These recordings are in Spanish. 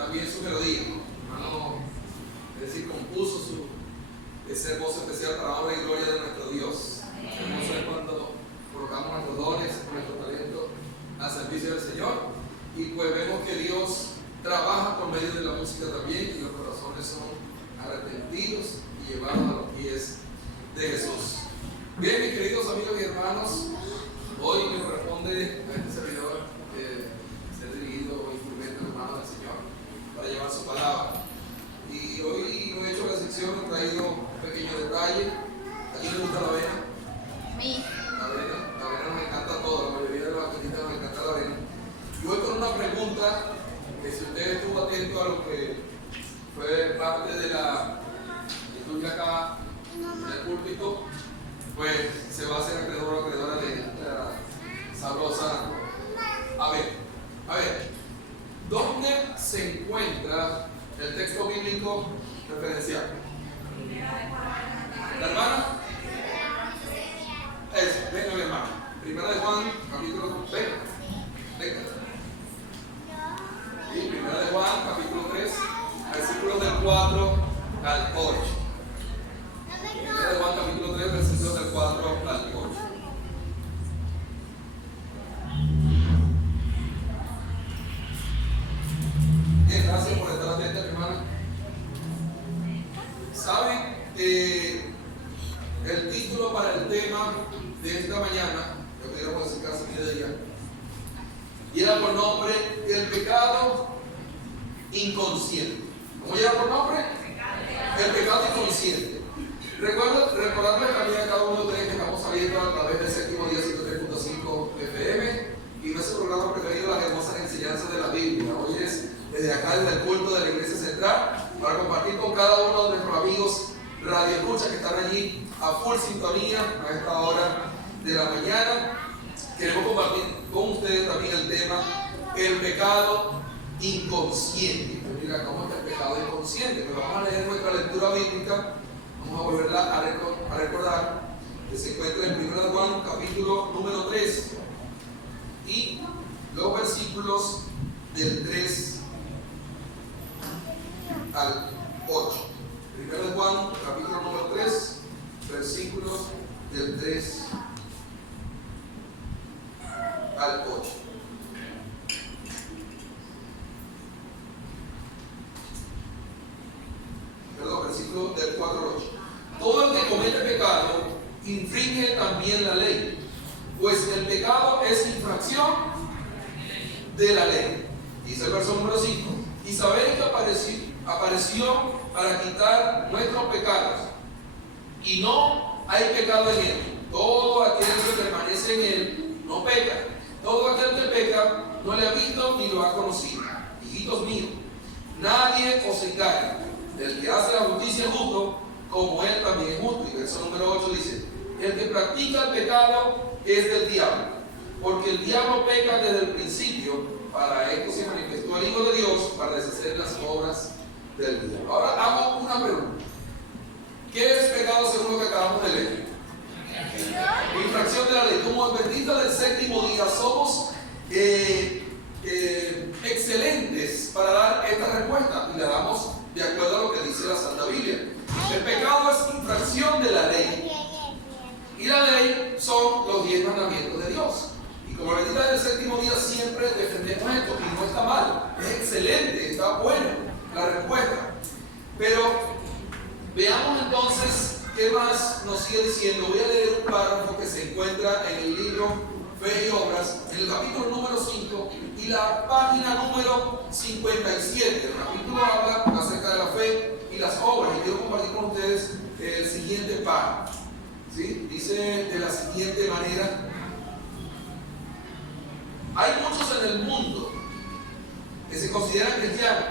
también su melodía, ¿no? Hermano, es decir, compuso ese hermoso especial para la obra y gloria de nuestro Dios. Hermoso es cuando colocamos nuestros dones, nuestro talento al servicio del Señor, y pues vemos que Dios trabaja por medio de la música también, y los corazones son arrepentidos y llevados a los pies de Jesús. Bien, mis queridos amigos y hermanos, hoy me corresponde a este servidor ser dirigido o instrumento en manos del Señor para llevar su palabra. Y hoy no he hecho la sección, he traído un pequeño detalle. ¿A quién le gusta la avena? A mí. La avena nos encanta a todos, la mayoría de los adventistas nos encanta la avena. Y voy con una pregunta que, si usted estuvo atento a lo que fue parte de la liturgia acá en el púlpito, pues se va a hacer acreedor o acreedora de esta sabrosa avena. A ver, ¿dónde se encuentra el texto bíblico referencial? ¿La hermana? Eso, venga mi hermano. Primera de Juan, capítulo 3. Venga. Sí, Primera de Juan, capítulo 3, versículos del 4 al 8. Primera de Juan, capítulo 3, versículos del 4 al 8. Bien, gracias por estar atenta, mi hermana. Saben que el título para el tema de esta mañana, yo pudiéramos decir casi mediodía, lleva por nombre el pecado inconsciente. ¿Cómo lleva por nombre? El pecado inconsciente. Recordarles también a cada uno de ustedes que estamos saliendo a través del séptimo día 103.5 FM y nuestro programa preferido, las hermosas enseñanzas de la Biblia. Hoy es desde acá, desde el culto de la Iglesia Central, para compartir con cada uno de nuestros amigos radioescuchas que están allí a full sintonía a esta hora de la mañana. Queremos compartir con ustedes también el tema, el pecado inconsciente. Mira, ¿cómo es el pecado inconsciente? Pues vamos a leer nuestra lectura bíblica, vamos a volverla a recordar, que se encuentra en 1 Juan, capítulo número 3, y los versículos del 3 al 8. 1 Juan, capítulo número 3, versículos del 3 al 8. Perdón, versículo del 4 al 8. Todo el que comete pecado infringe también la ley, pues el pecado es infracción de la ley. Dice el verso número 5. Y sabéis que apareció para quitar nuestros pecados, y no hay pecado en él. Todo aquel que permanece en él no peca. Todo aquel que peca no le ha visto ni lo ha conocido. Hijitos míos, nadie os engañe. El que hace la justicia es justo, como él también es justo. Y verso número 8 dice: el que practica el pecado es del diablo, porque el diablo peca desde el principio. Para esto se manifestó el Hijo de Dios, para deshacer las obras del diablo. Ahora hago una pregunta: ¿qué es pecado según lo que acabamos de leer? Infracción de la ley. Como adventistas del séptimo día somos excelentes para dar esta respuesta, y la damos de acuerdo a lo que dice la Santa Biblia. El pecado es infracción de la ley, y la ley son los 10 mandamientos de Dios. Y como adventistas del séptimo día siempre defendemos esto, y no está mal, es excelente, está bueno la respuesta. Pero veamos entonces qué más nos sigue diciendo. Voy a leer un párrafo que se encuentra en el libro Fe y Obras, en el capítulo número 5 y la página número 57. El capítulo habla acerca de la fe y las obras, y quiero compartir con ustedes el siguiente párrafo. ¿Sí? Dice de la siguiente manera: hay muchos en el mundo que se consideran cristianos,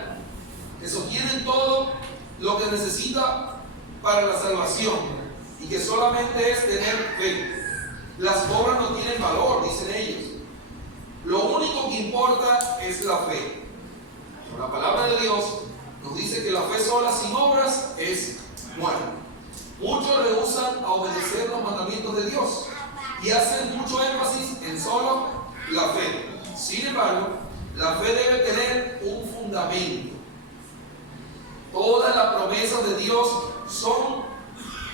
que sostienen todo lo que necesita para la salvación y que solamente es tener fe. Las obras no tienen valor, dicen ellos. Lo único que importa es la fe. La palabra de Dios nos dice que la fe sola sin obras es muerta. Muchos rehusan a obedecer los mandamientos de Dios y hacen mucho énfasis en solo la fe. Sin embargo, la fe debe tener un fundamento. promesas de Dios son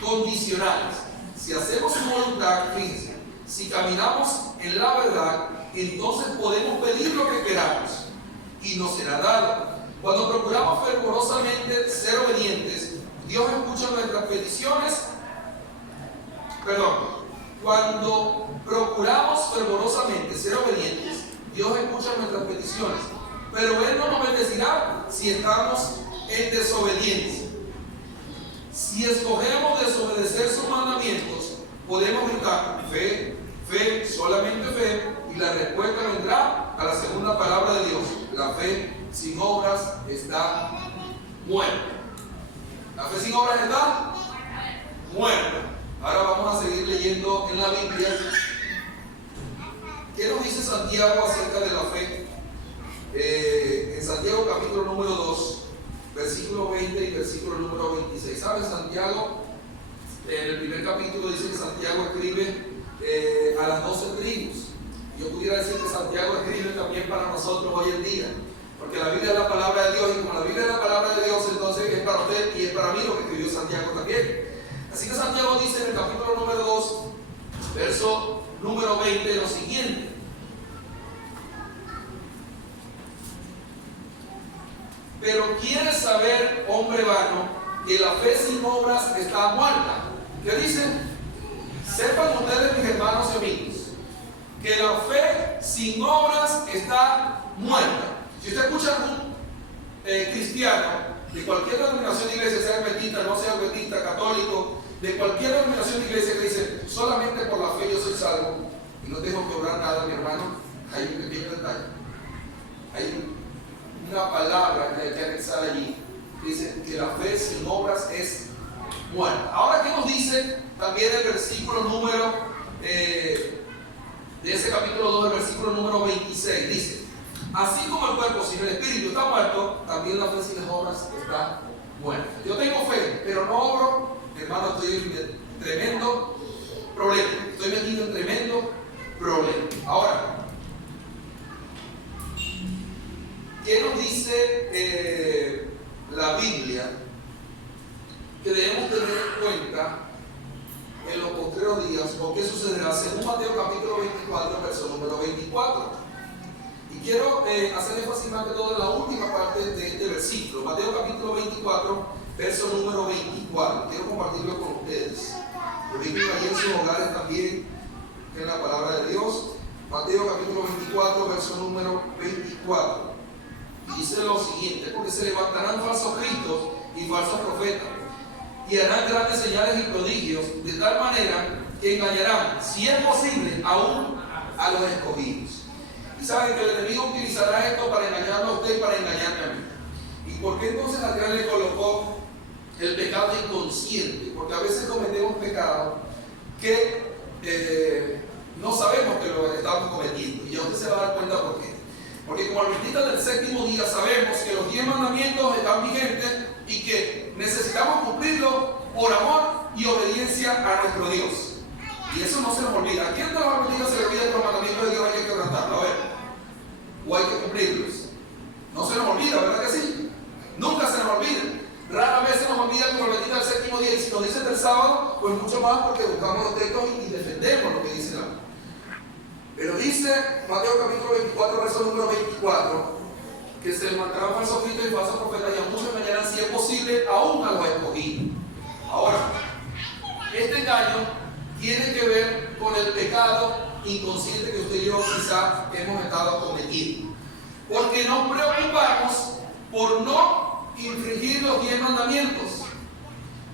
condicionales. Si hacemos su voluntad, fíjense, si caminamos en la verdad, entonces podemos pedir lo que queramos y nos será dado. Cuando procuramos fervorosamente ser obedientes, Dios escucha nuestras peticiones. Cuando procuramos fervorosamente ser obedientes, Dios escucha nuestras peticiones, pero Él no nos bendecirá si estamos en desobediencia. Si escogemos desobedecer sus mandamientos, podemos gritar fe, fe, solamente fe, y la respuesta vendrá a la segunda palabra de Dios. La fe sin obras está muerta. La fe sin obras está muerta. Ahora vamos a seguir leyendo en la Biblia. ¿Qué nos dice Santiago acerca de la fe? En Santiago capítulo número 2, versículo 20 y versículo número 26. ¿Saben? Santiago, en el primer capítulo dice que Santiago escribe a las 12 tribus. Yo pudiera decir que Santiago escribe también para nosotros hoy en día, porque la Biblia es la palabra de Dios, y como la Biblia es la palabra de Dios, entonces es para usted y es para mí lo que escribió Santiago también. Así que Santiago dice en el capítulo número 2, verso número 20, lo siguiente: pero quieres saber, hombre vano, que la fe sin obras está muerta. ¿Qué dice? Sepan ustedes, mis hermanos y amigos, que la fe sin obras está muerta. Si usted escucha a algún cristiano de cualquier denominación de iglesia, sea adventista, no sea adventista, católico, de cualquier denominación de iglesia, que dice solamente por la fe yo soy salvo y no tengo que obrar nada, mi hermano, hay un pequeño detalle. Hay una palabra que hay que anexar allí, que dice que la fe sin obras es muerta. Ahora, ¿qué nos dice también el versículo número de ese capítulo 2, el versículo número 26? Dice: así como el cuerpo sin el espíritu está muerto, también la fe sin las obras está muerta. Yo tengo fe, pero no obro, hermano, estoy en tremendo problema. Estoy metido en tremendo problema. Ahora, ¿qué nos dice la Biblia que debemos tener en cuenta en los postreros días, o qué sucederá según Mateo capítulo 24, verso número 24? Y quiero hacer énfasis más que todo en la última parte de este versículo, Mateo capítulo 24, verso número 24. Quiero compartirlo con ustedes. Ubiquen allí en sus hogares también en la palabra de Dios. Mateo capítulo 24, verso número 24. Dice lo siguiente: porque se levantarán falsos cristos y falsos profetas, y harán grandes señales y prodigios, de tal manera que engañarán, si es posible, aún a los escogidos. Y saben que el enemigo utilizará esto para engañarlo a usted y para engañarme a mí. ¿Y por qué entonces Adrián le colocó el pecado inconsciente? Porque a veces cometemos pecados que no sabemos que lo estamos cometiendo, y ya usted se va a dar cuenta por qué. Porque como adventistas del séptimo día sabemos que los 10 mandamientos están vigentes y que necesitamos cumplirlos por amor y obediencia a nuestro Dios. Y eso no se nos olvida. ¿A quién de los adventistas se le olvida que los mandamientos de Dios hay que quebrantarlos? A ver. ¿O hay que cumplirlos? No se nos olvida, ¿verdad que sí? Nunca se nos olvida. Rara vez se nos olvida como adventistas del séptimo día. Y si nos dicen del sábado, pues mucho más, porque buscamos los textos y defendemos lo que dice la. Pero dice Mateo capítulo 24, verso número 24, que se levantarán falsos cristos y falsos profetas, y a muchos engañarán, si es posible, aún a los escogidos. Ahora, este engaño tiene que ver con el pecado inconsciente que usted y yo quizá hemos estado cometiendo. Porque nos preocupamos por no infringir los 10 mandamientos,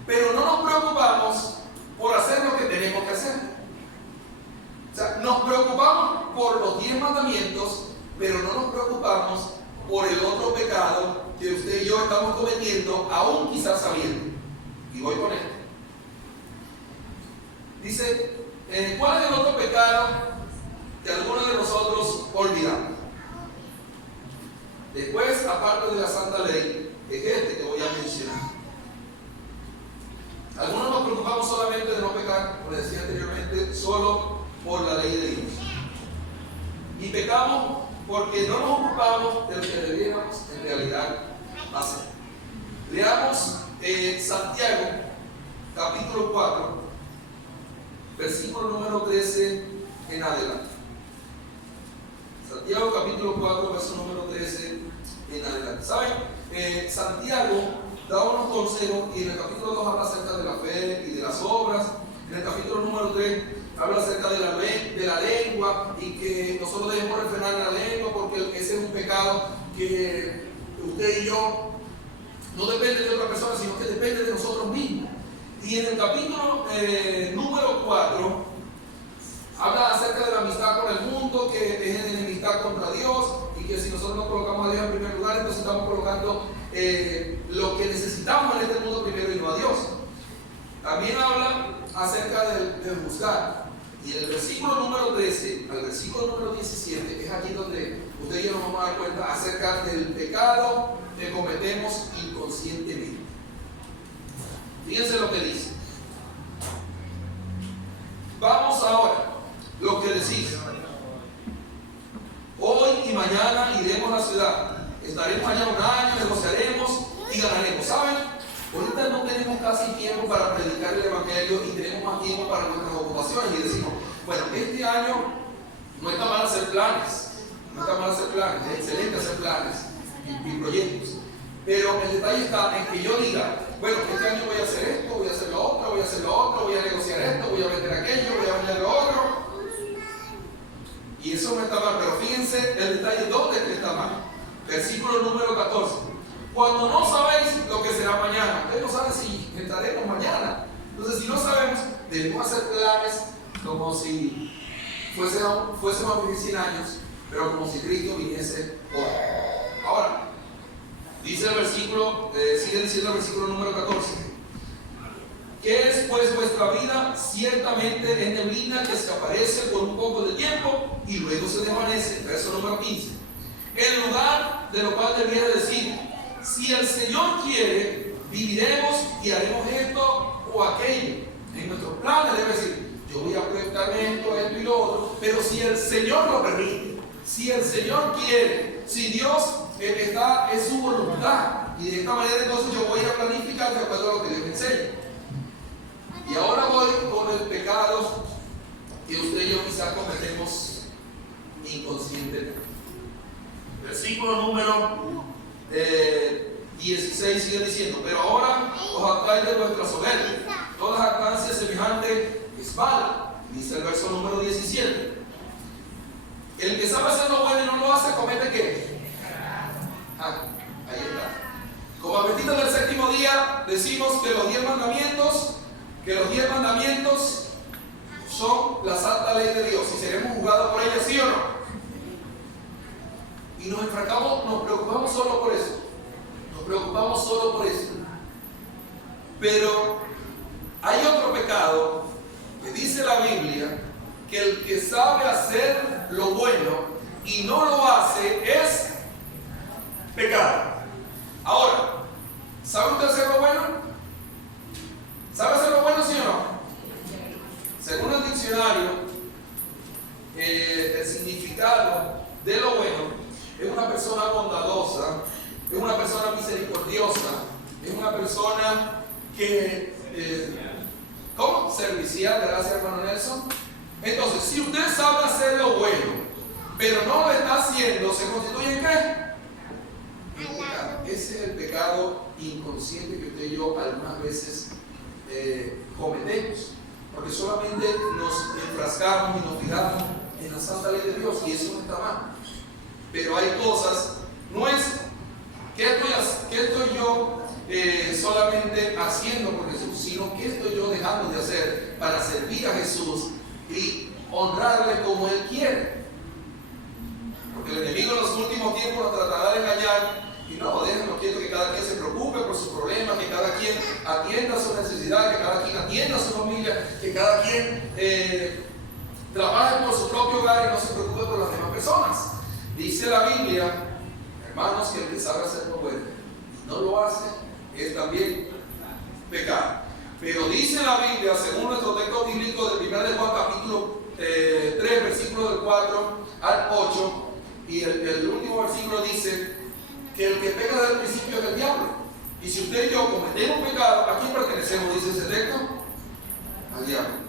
pero no nos preocupamos por hacer lo que tenemos que hacer. O sea, nos preocupamos por los 10 mandamientos, pero no nos preocupamos por el otro pecado que usted y yo estamos cometiendo, aún quizás sabiendo. Y voy con esto. Dice, ¿cuál es el otro pecado que algunos de nosotros olvidamos? Después, aparte de la santa ley, es este que voy a mencionar. Algunos nos preocupamos solamente de no pecar, como les decía anteriormente, solo por la ley de Dios. Y pecamos porque no nos ocupamos de lo que debiéramos en realidad hacer. Leamos Santiago, capítulo 4, versículo número 13 en adelante. Santiago, capítulo 4, verso número 13 en adelante. ¿Saben? Santiago da unos consejos y en el capítulo 2 habla acerca de la fe y de las obras. En el capítulo número 3 habla acerca de la lengua y que nosotros debemos refrenar la lengua porque ese es un pecado que usted y yo no depende de otra persona, sino que depende de nosotros mismos. Y en el capítulo número 4 habla acerca de la amistad con el mundo, que es enemistad contra Dios y que si nosotros nos colocamos a Dios en primer lugar, entonces estamos colocando lo que necesitamos en este mundo primero y no a Dios. También habla acerca de juzgar. Y en el versículo número 13 al versículo número 17 es aquí donde usted y yo nos vamos a dar cuenta acerca del pecado que cometemos inconscientemente. Fíjense lo que dice. Vamos ahora, lo que decís. Hoy y mañana iremos a la ciudad. Estaremos allá un año, negociaremos y ganaremos. ¿Saben? Ahorita no tenemos casi tiempo para predicar el Evangelio y tenemos más tiempo para nuestras ocupaciones y decimos, bueno, este año no está mal hacer planes, es excelente hacer planes y proyectos, pero el detalle está en que yo diga, bueno, este año voy a hacer esto, voy a hacer lo otro, voy a negociar esto, voy a vender aquello, voy a vender lo otro, y eso no está mal, pero fíjense el detalle, ¿dónde es que está mal? Versículo número 14. Cuando no sabéis lo que será mañana, usted no sabe si entraremos mañana. Entonces, si no sabemos, debemos hacer planes como si fuésemos a vivir 100 años, pero como si Cristo viniese hoy. Ahora, dice el versículo, sigue diciendo el versículo número 14. ¿Qué es pues vuestra vida? Ciertamente es neblina que se aparece por un poco de tiempo y luego se desvanece. Verso número 15. En lugar de lo cual debiera decir, si el Señor quiere, viviremos y haremos esto o aquello. En nuestros planes debe decir, yo voy a proyectar esto y lo otro, pero si el Señor lo permite, si el Señor quiere, si Dios está en su voluntad, y de esta manera entonces yo voy a planificar de acuerdo a lo que Dios me enseña. Y ahora voy con el pecado que usted y yo quizás cometemos inconscientemente. Versículo número 16 sigue diciendo, pero ahora os jactáis de vuestra soberbia. Toda jactancia semejante es mala. Dice el verso número 17. El que sabe hacer lo bueno y no lo hace, comete ¿qué? Ahí está. Como adventistas del séptimo día, decimos que los 10 mandamientos son la santa ley de Dios y seremos juzgados por ella, ¿sí o no? Y nos preocupamos solo por eso. Pero hay otro pecado que dice la Biblia que el que sabe hacer lo bueno y no lo hace es pecado. Ahora, ¿sabe usted hacer lo bueno? ¿Sabe hacer lo bueno, sí o no? Según el diccionario, el significado de lo bueno es una persona bondadosa, es una persona misericordiosa, es una persona que, ¿cómo? Servicial, gracias hermano Nelson. Entonces, si usted sabe hacer lo bueno, pero no lo está haciendo, ¿se constituye en qué? Ese es el pecado inconsciente que usted y yo algunas veces cometemos, porque solamente nos enfrascamos y nos tiramos en la santa ley de Dios y eso no está mal. Pero hay cosas, no es ¿qué estoy yo solamente haciendo por Jesús? Sino ¿qué estoy yo dejando de hacer para servir a Jesús y honrarle como Él quiere? Porque el enemigo en los últimos tiempos nos tratará de engañar y no, déjenlo quieto, que cada quien se preocupe por sus problemas, que cada quien atienda sus necesidades, que cada quien atienda a su familia, que cada quien trabaje por su propio hogar y no se preocupe por las demás personas. Dice la Biblia, hermanos, que el que sabe hacer lo bueno y no lo hace es también pecado. Pero dice la Biblia, según nuestro texto bíblico de 1 de Juan capítulo 3, versículo del 4 al 8, y el último versículo dice que el que peca desde el principio es el diablo. Y si usted y yo cometemos pecado, ¿a quién pertenecemos? Dice ese texto. Al diablo.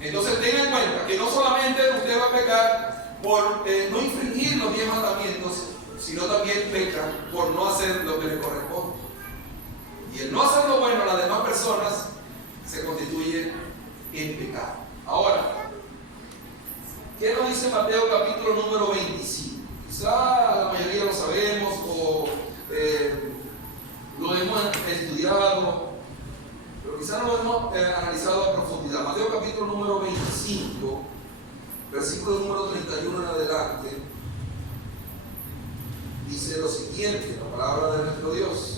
Entonces tenga en cuenta que no solamente usted va a pecar por no infringir los 10 mandamientos, sino también peca por no hacer lo que le corresponde. Y el no hacer lo bueno a las demás personas se constituye en pecado. Ahora, ¿qué nos dice Mateo capítulo número 25? Quizá la mayoría lo sabemos o lo hemos estudiado, pero quizá no lo hemos analizado a profundidad. Mateo capítulo número 25, versículo número 31 en adelante, dice lo siguiente, la palabra de nuestro Dios.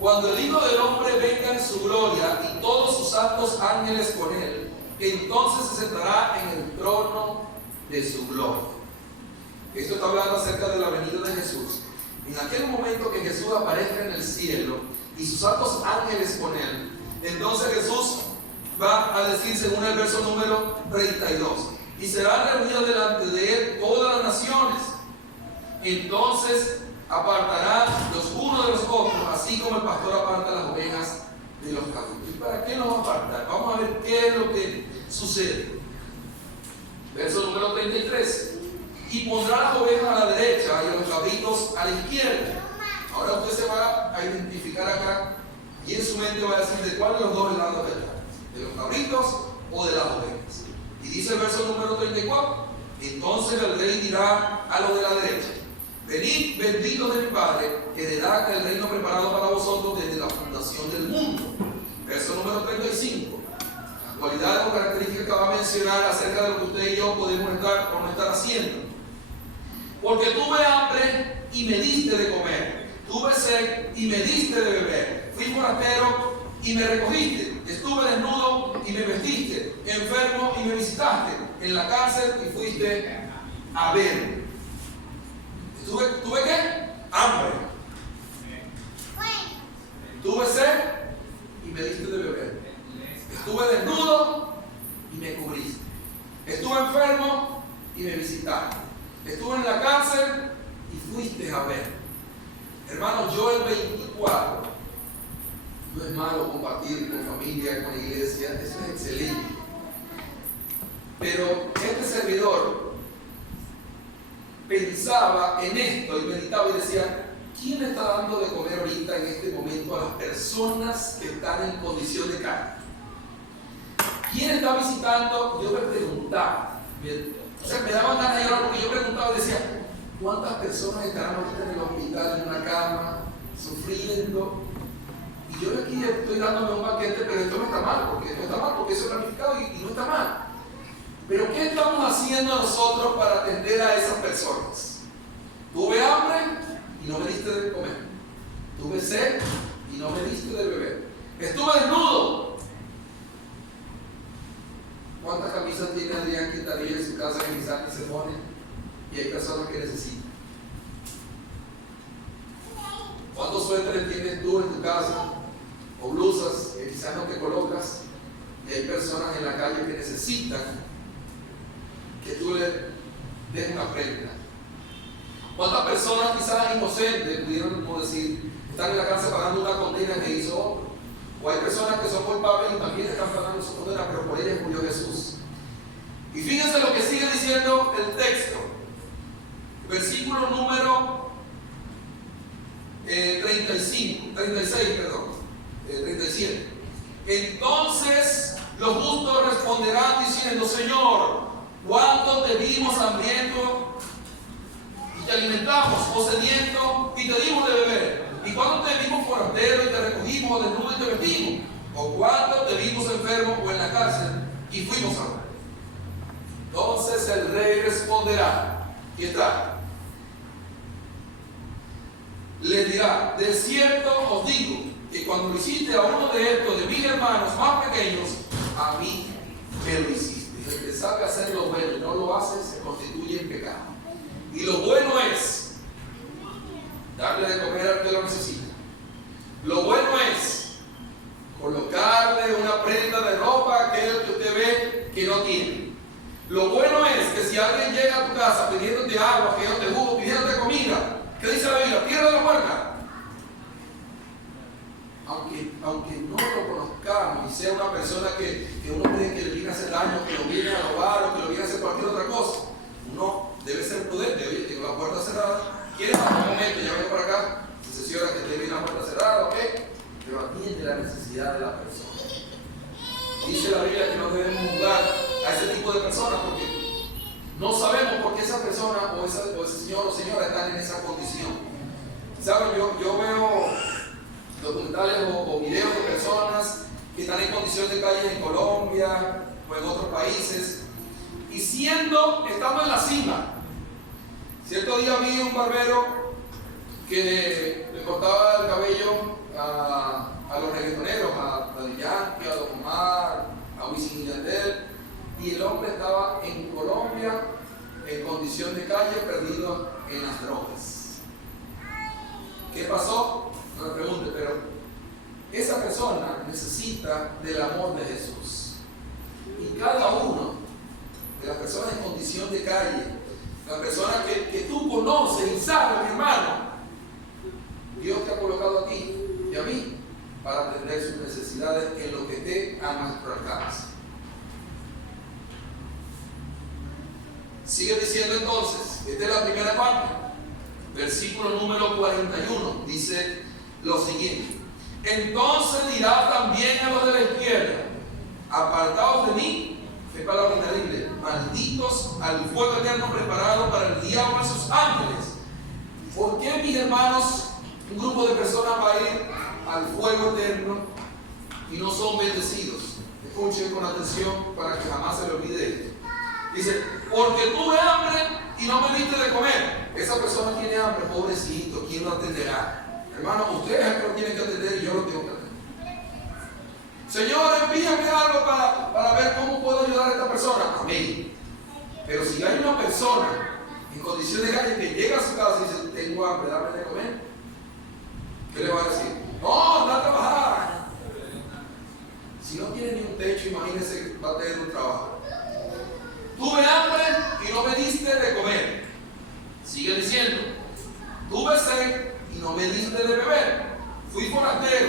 Cuando el Hijo del Hombre venga en su gloria y todos sus santos ángeles con él, entonces se sentará en el trono de su gloria. Esto está hablando acerca de la venida de Jesús. En aquel momento que Jesús aparezca en el cielo y sus santos ángeles con él, entonces Jesús va a decir según el verso número 32, y serán reunidos delante de él todas las naciones. Entonces apartará los unos de los otros, así como el pastor aparta las ovejas de los cabritos. ¿Y para qué nos va a apartar? Vamos a ver qué es lo que sucede. Verso número 33. Y pondrá las ovejas a la derecha y a los cabritos a la izquierda. Ahora usted se va a identificar acá y en su mente va a decir de cuál de los dos lados de los cabritos o de las ovejas. Y dice el verso número 34. Entonces el rey dirá a los de la derecha: venid, benditos de mi Padre, heredad el reino preparado para vosotros desde la fundación del mundo. Verso número 35. Las cualidades o características que va a mencionar acerca de lo que usted y yo podemos estar o no estar haciendo. Porque tuve hambre y me diste de comer, tuve sed y me diste de beber, fui forastero y me recogiste, estuve desnudo y me vestiste, enfermo y me visitaste, en la cárcel y fuiste a verme. ¿Tuve qué? Hambre. Tuve sed y me diste de beber. Estuve desnudo y me cubriste. Estuve enfermo y me visitaste. Estuve en la cárcel y fuiste a ver. Hermanos, yo el 24, no es malo compartir con familia, con la iglesia, eso es excelente. Pero este servidor pensaba en esto y meditaba y decía: ¿quién está dando de comer ahorita en este momento a las personas que están en condición de carne? ¿Quién está visitando? Yo me preguntaba, o sea, me daban ganas de llorar porque yo preguntaba y decía: ¿cuántas personas estarán ahorita en el hospital, en una cama, sufriendo? Y yo aquí estoy dándome un banquete, pero esto no está mal, porque eso es planificado y no está mal. Pero ¿qué estamos haciendo nosotros para atender a esas personas? Tuve hambre y no me diste de comer. Tuve sed y no me diste de beber. Estuve desnudo. ¿Cuántas camisas tiene Adrián Quintanilla en su casa que quizás ni se pone? Y hay personas que necesitan. ¿Cuántos suéteres tienes tú en tu casa? O blusas que quizás no te colocas. Y hay personas en la calle que necesitan que tú le des una prenda. ¿Cuántas personas quizás inocentes, pudiéramos decir, están en la cárcel pagando una condena que hizo otro? O hay personas que son culpables y también están pagando su condena, pero por ellas murió Jesús. Y fíjense lo que sigue diciendo el texto. Versículo número 37. Entonces los justos responderán diciendo: Señor, ¿cuándo te vimos hambriento y te alimentamos, o sediento y te dimos de beber? ¿Y cuándo te vimos forastero y te recogimos, o desnudo y te vestimos? ¿O cuándo te vimos enfermo o en la cárcel y fuimos a ver? Entonces el rey responderá, aquí está, le dirá: de cierto os digo que cuando lo hiciste a uno de estos, de mis hermanos más pequeños, a mí me lo hiciste. El que sabe hacer lo bueno y no lo hace, se constituye en pecado. Y lo bueno es darle de comer al que lo necesita. Lo bueno es colocarle una prenda de ropa a aquel que usted ve que no tiene. Lo bueno es que si alguien llega a tu casa pidiéndote agua, pidiéndote jugo, pidiéndote comida, sea una persona que uno cree que le viene a hacer daño, que lo viene a robar o que lo viene a hacer cualquier otra cosa. Uno debe ser prudente. Oye, tengo la puerta cerrada. ¿Quieres pasar un momento? Ya vengo para acá. Se asesora que esté bien la puerta cerrada, ¿ok? Pero atiende la necesidad de la persona. Dice la Biblia que no debemos juzgar a ese tipo de personas porque no sabemos por qué esa persona o ese señor o señora están en esa condición. ¿Saben? Yo veo documentales o videos de personas que están en condición de calle en Colombia o en otros países y estando en la cima. Cierto día vi un barbero que le cortaba el cabello a los reggaetoneros, a Daddy Yankee, a Don Omar, a Wisin y Yandel, y el hombre estaba en Colombia en condición de calle, perdido en las drogas. ¿Qué pasó? No me pregunte, pero esa persona necesita del amor de Jesús. Y cada uno de las personas en condición de calle, las personas que tú conoces y sabes, mi hermano, Dios te ha colocado a ti y a mí para atender sus necesidades en lo que esté a nuestro alcance. Sigue diciendo entonces, esta es la primera parte, versículo número 41, dice lo siguiente: entonces dirá también a los de la izquierda, apartaos de mí, qué palabra terrible, malditos al fuego eterno preparado para el diablo y sus ángeles. ¿Por qué, mis hermanos, un grupo de personas va a ir al fuego eterno y no son bendecidos? Escuchen con atención para que jamás se le olvide esto. Dice, porque tuve hambre y no me diste de comer. Esa persona tiene hambre, pobrecito, ¿quién lo atenderá? Hermano, ustedes es que lo tienen que atender y yo lo tengo que atender. Señor, envíame algo para ver cómo puedo ayudar a esta persona. Amén. Pero si hay una persona en condición de calle que llega a su casa y dice, tengo hambre, dame de comer, ¿qué le va a decir? No, anda a trabajar. Si no tiene ni un techo, imagínese que va a tener un trabajo. Tuve hambre y no me diste de comer. Sigue diciendo, tuve sed y no me diste de beber. Fui forastero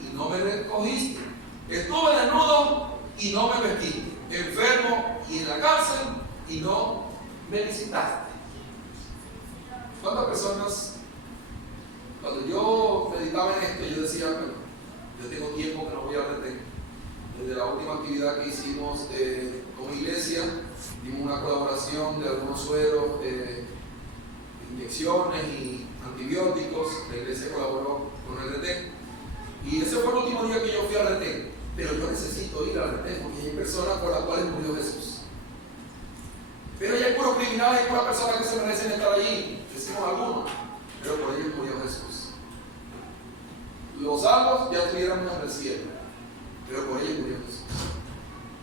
y no me recogiste. Estuve desnudo y no me vestiste. Enfermo y en la cárcel y no me visitaste. ¿Cuántas personas? Cuando yo meditaba en esto, yo decía, bueno, yo tengo tiempo que no voy a retén. Desde la última actividad que hicimos como iglesia, dimos una colaboración de algunos sueros, inyecciones y antibióticos. La iglesia colaboró con el retén. Y ese fue el último día que yo fui al retén. Pero yo necesito ir al retén porque hay personas por las cuales murió Jesús. Pero hay puros criminales, hay puras personas que se merecen estar allí. Decimos algunos. Pero por ellos murió Jesús. Los salvos ya estuviéramos en el cielo, pero por ellos murió Jesús.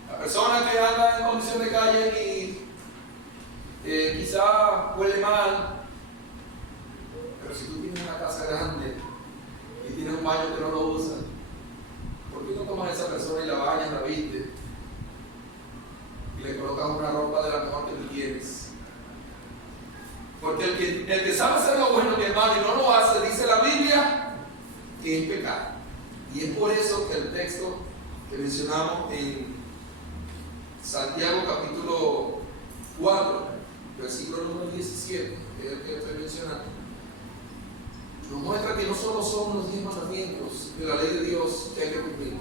La persona que anda en condición de calle y quizá huele mal, pero si tú tienes una casa grande y tienes un baño que no lo usas, ¿por qué no tomas a esa persona y la bañas, la vistes y le colocas una ropa de la mejor que tú tienes? Porque el que sabe hacer lo bueno, mi hermano, y no lo hace, dice la Biblia, que es pecado. Y es por eso que el texto que mencionamos en Santiago capítulo 4, versículo número 17, que es el que estoy mencionando, nos muestra que no solo son los 10 mandamientos de la ley de Dios que hay que cumplir,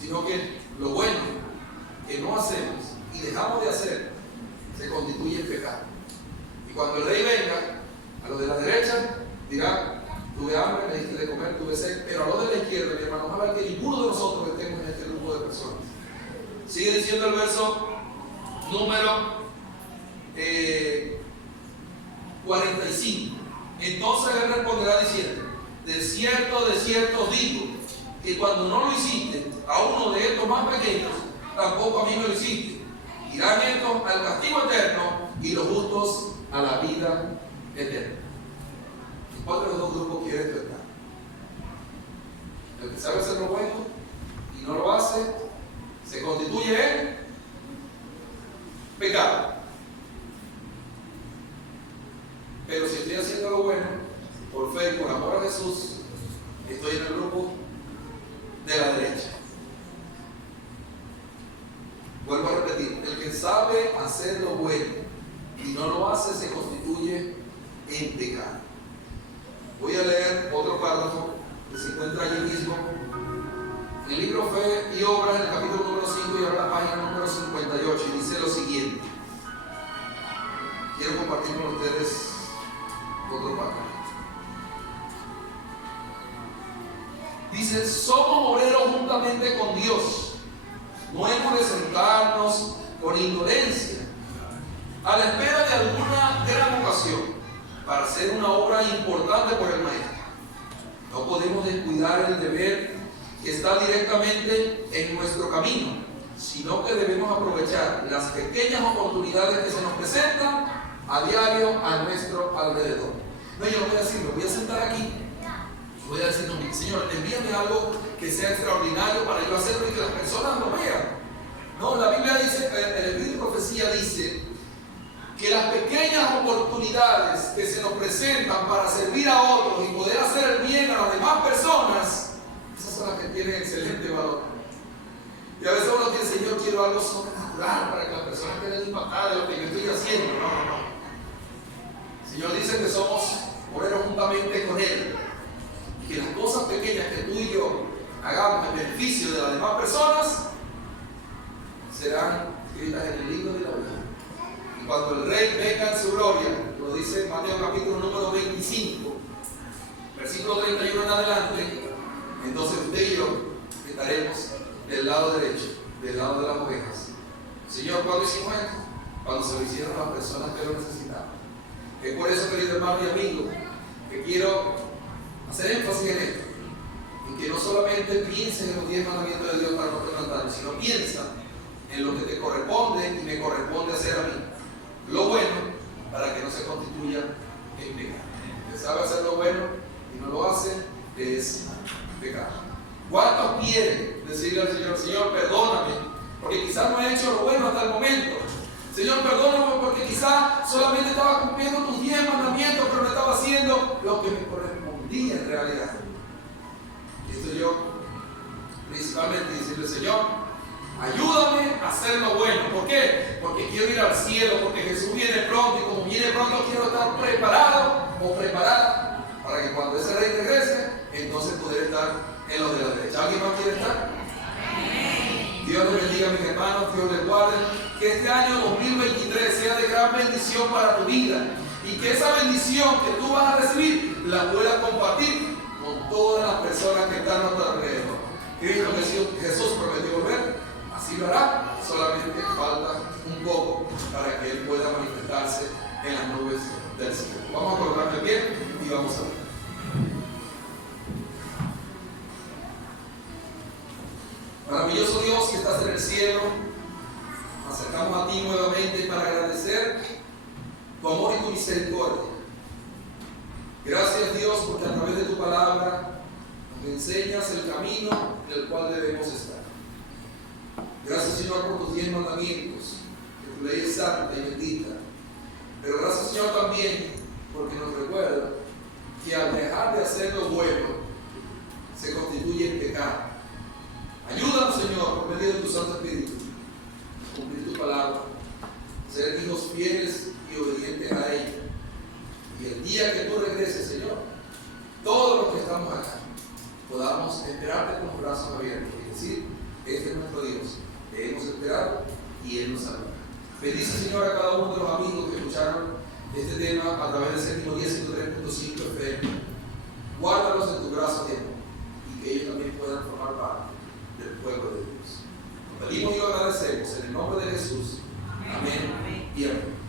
sino que lo bueno que no hacemos y dejamos de hacer se constituye en pecado. Y cuando el rey venga, a los de la derecha dirá, tuve hambre, me diste de comer, tuve sed, pero a los de la izquierda, mi hermano, ojalá que ninguno de nosotros estemos en este grupo de personas. Sigue diciendo el verso número 45. Entonces él responderá diciendo, de cierto os digo, que cuando no lo hiciste a uno de estos más pequeños, tampoco a mí me lo hiciste. Irán estos al castigo eterno y los justos a la vida eterna. ¿Cuál de los dos grupos quieres tú estar? El que sabe hacer lo bueno y no lo hace, se constituye en pecado. Pero si estoy haciendo lo bueno, por fe y por amor a Jesús, estoy en el grupo de la derecha. sabe hacer lo bueno y no lo hace, se constituye en pecado. Voy a leer otro párrafo que se encuentra allí mismo en el libro Fe y Obras, en el capítulo número 5 y ahora la página número 58, y dice lo siguiente. Quiero compartir con ustedes otro párrafo. Dice: somos obreros juntamente con Dios. No hemos de sentarnos con indolencia a la espera de alguna gran ocasión para hacer una obra importante por el Maestro. No podemos descuidar el deber que está directamente en nuestro camino, sino que debemos aprovechar las pequeñas oportunidades que se nos presentan a diario a nuestro alrededor. No, yo no voy a decir, me voy a sentar aquí, voy a decir, no, Señor, envíame algo que sea extraordinario para yo hacerlo y que las personas lo vean. No, la Biblia dice, el Espíritu de Profecía dice que las pequeñas oportunidades que se nos presentan para servir a otros y poder hacer el bien a las demás personas, esas son las que tienen excelente valor. Y a veces uno dice: Señor, quiero algo sobrenatural para que las personas queden impactadas de lo que yo estoy haciendo. No. El Señor dice que somos obreros juntamente con Él, y que las cosas pequeñas que tú y yo hagamos en beneficio de las demás personas serán escritas en el libro de la vida. Y cuando el Rey venga en su gloria, lo dice en Mateo capítulo número 25, versículo 31 en adelante, entonces usted y yo estaremos del lado derecho, del lado de las ovejas. Señor, ¿cuándo hicimos esto? Cuando se lo hicieron las personas que lo necesitaban. Es por eso, querido hermano y amigo, que quiero hacer énfasis en esto, en que no solamente pienses en los 10 mandamientos de Dios para no quebrantarlos, sino piensa en lo que te corresponde y me corresponde hacer a mí. Lo bueno, para que no se constituya en pecado. El que sabe hacer lo bueno y no lo hace, es pecado. ¿Cuántos quieren decirle al Señor: Señor, perdóname, porque quizás no he hecho lo bueno hasta el momento? Señor, perdóname porque quizás solamente estaba cumpliendo tus 10 mandamientos, pero no estaba haciendo lo que me correspondía en realidad. Y esto yo, principalmente, decirle: Señor, ayúdame a hacer lo bueno. ¿Por qué? Porque quiero ir al cielo, porque Jesús viene pronto, y como viene pronto quiero estar preparado o preparada para que cuando ese Rey regrese, entonces poder estar en los de la derecha. ¿Alguien más quiere estar? Dios les bendiga, mis hermanos, Dios les guarde. Que este año 2023 sea de gran bendición para tu vida, y que esa bendición que tú vas a recibir la puedas compartir con todas las personas que están a tu alrededor. Cristo Jesús prometió volver, así lo hará, solamente falta un poco para que Él pueda manifestarse en las nubes del cielo. Vamos a colocarnos de pie y vamos a ver. Maravilloso Dios que estás en el cielo, nos acercamos a ti nuevamente para agradecer tu amor y tu misericordia. Gracias, Dios, porque a través de tu palabra nos enseñas el camino en el cual debemos estar. Gracias, Señor, por tus 10 mandamientos, que tu ley es santa y bendita. Pero gracias, Señor, también porque nos recuerda que al dejar de hacer lo bueno se constituye en pecado. Ayúdanos, Señor, por medio de tu Santo Espíritu, a cumplir tu palabra, ser hijos fieles y obedientes a ella. Y el día que tú regreses, Señor, todos los que estamos acá podamos esperarte con los brazos abiertos y decir: este es nuestro Dios, le hemos esperado y Él nos salvará. Bendice, Señor, a cada uno de los amigos que escucharon este tema a través del Séptimo Día 103.5 FM. Guárdalos en tu brazo de amor y que ellos también puedan formar parte del pueblo de Dios. Nos pedimos y agradecemos en el nombre de Jesús. Amén y amén.